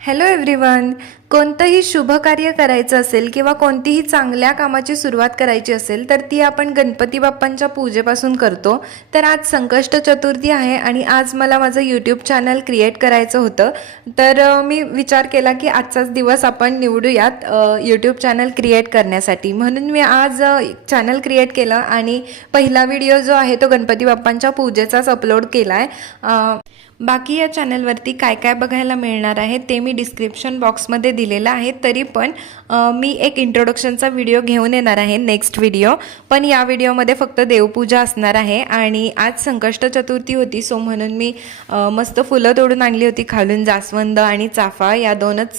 Hello everyone. कोणतंही शुभ कार्य करायचं असेल किंवा कोणतीही चांगल्या कामाची सुरुवात करायची असेल तर ती आपण गणपती बाप्पांच्या पूजेपासून करतो. तर आज संकष्ट चतुर्थी आहे आणि आज मला माझं यूट्यूब चॅनल क्रिएट करायचं होतं. तर मी विचार केला की आजचाच दिवस आपण निवडूयात यूट्यूब चॅनल क्रिएट करण्यासाठी. म्हणून मी आज चॅनल क्रिएट केलं आणि पहिला व्हिडिओ जो आहे तो गणपती बाप्पांच्या पूजेचाच अपलोड केला आहे. बाकी या चॅनलवरती काय काय बघायला मिळणार आहे ते मी डिस्क्रिप्शन बॉक्समध्ये दिलेलं आहे. तरी पण मी एक इंट्रोडक्शनचा व्हिडिओ घेऊन येणार आहे नेक्स्ट व्हिडिओ. पण या व्हिडिओमध्ये फक्त देवपूजा असणार आहे. आणि आज संकष्ट चतुर्थी होती सो म्हणून मी मस्त फुलं तोडून आणली होती. खालून जास्वंद आणि चाफा या दोनच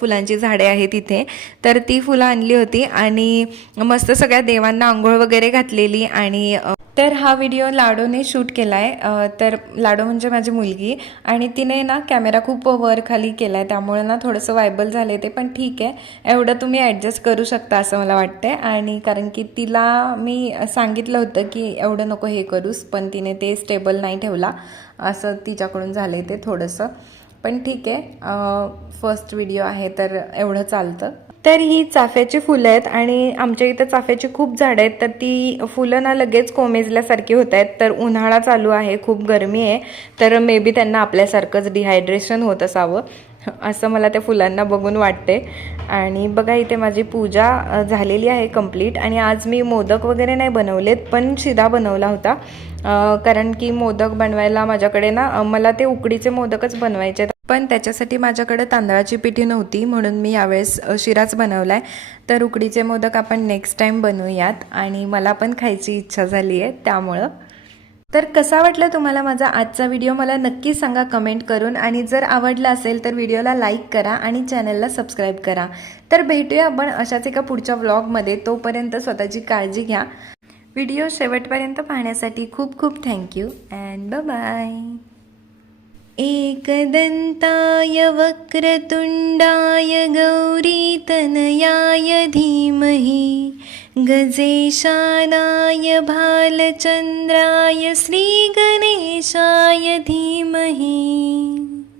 फुलांची झाडे आहेत इथे. तर ती फुलं आणली होती आणि मस्त सगळ्या देवांना आंघोळ वगैरे घातलेली. आणि तर हा व्हिडिओ लाडोने शूट केला आहे. तर लाडो म्हणजे माझी मुलगी आणि तिने ना कॅमेरा खूप वर खाली केला आहे त्यामुळे ना थोडंसं वायबल झालं ते. पण ठीक आहे, एवढं तुम्ही ॲडजस्ट करू शकता असं मला वाटतं. आणि कारण की तिला मी सांगितलं होतं की एवढं नको हे करूस, पण तिने ते स्टेबल नाही ठेवला. असं तिच्याकडून झालं आहे ते थोडंसं. पण ठीक आहे, फर्स्ट व्हिडिओ आहे तर एवढं चालतं. तर ही चाफ्याची फुलं आहेत आणि आमच्या इथं चाफ्याची खूप झाडं आहेत. तर ती फुलं ना लगेच कोमेजल्यासारखी होत आहेत. तर उन्हाळा चालू आहे, खूप गरमी आहे. तर मे बी त्यांना आपल्यासारखंच डिहायड्रेशन होत असावं असं मला त्या फुलांना बघून वाटते. आणि बघा इथे माझी पूजा झालेली आहे कंप्लीट. आणि आज मी मोदक वगैरे नाही बनवलेत पण शिरा बनवला होता. कारण की मोदक बनवायला माझ्याकडे ना मला ते उकडीचे मोदकच बनवायचे पण त्याच्यासाठी माझ्याकडे तांदळाची पिठी नव्हती म्हणून मी यावेळेस शिराच बनवला आहे. तर उकडीचे मोदक आपण नेक्स्ट टाईम बनवूयात आणि मला पण खायची इच्छा झाली आहे त्यामुळं. तर कसा वाटला तुम्हाला माझा आजचा व्हिडिओ मला नक्की सांगा कमेंट करून. आणि जर आवडला असेल तर व्हिडिओला लाईक करा आणि चॅनलला सबस्क्राईब करा. तर भेटूया आपण अशाच एका पुढच्या व्लॉगमध्ये. तोपर्यंत स्वतःची काळजी घ्या. व्हिडिओ शेवटपर्यंत पाहण्यासाठी खूप खूप थँक्यू अँड बाय. एकदन्ताय वक्रतुण्डाय गौरीतनयाय धीमहि गजेशानाय भालचन्द्राय श्रीगणेशाय धीमहि.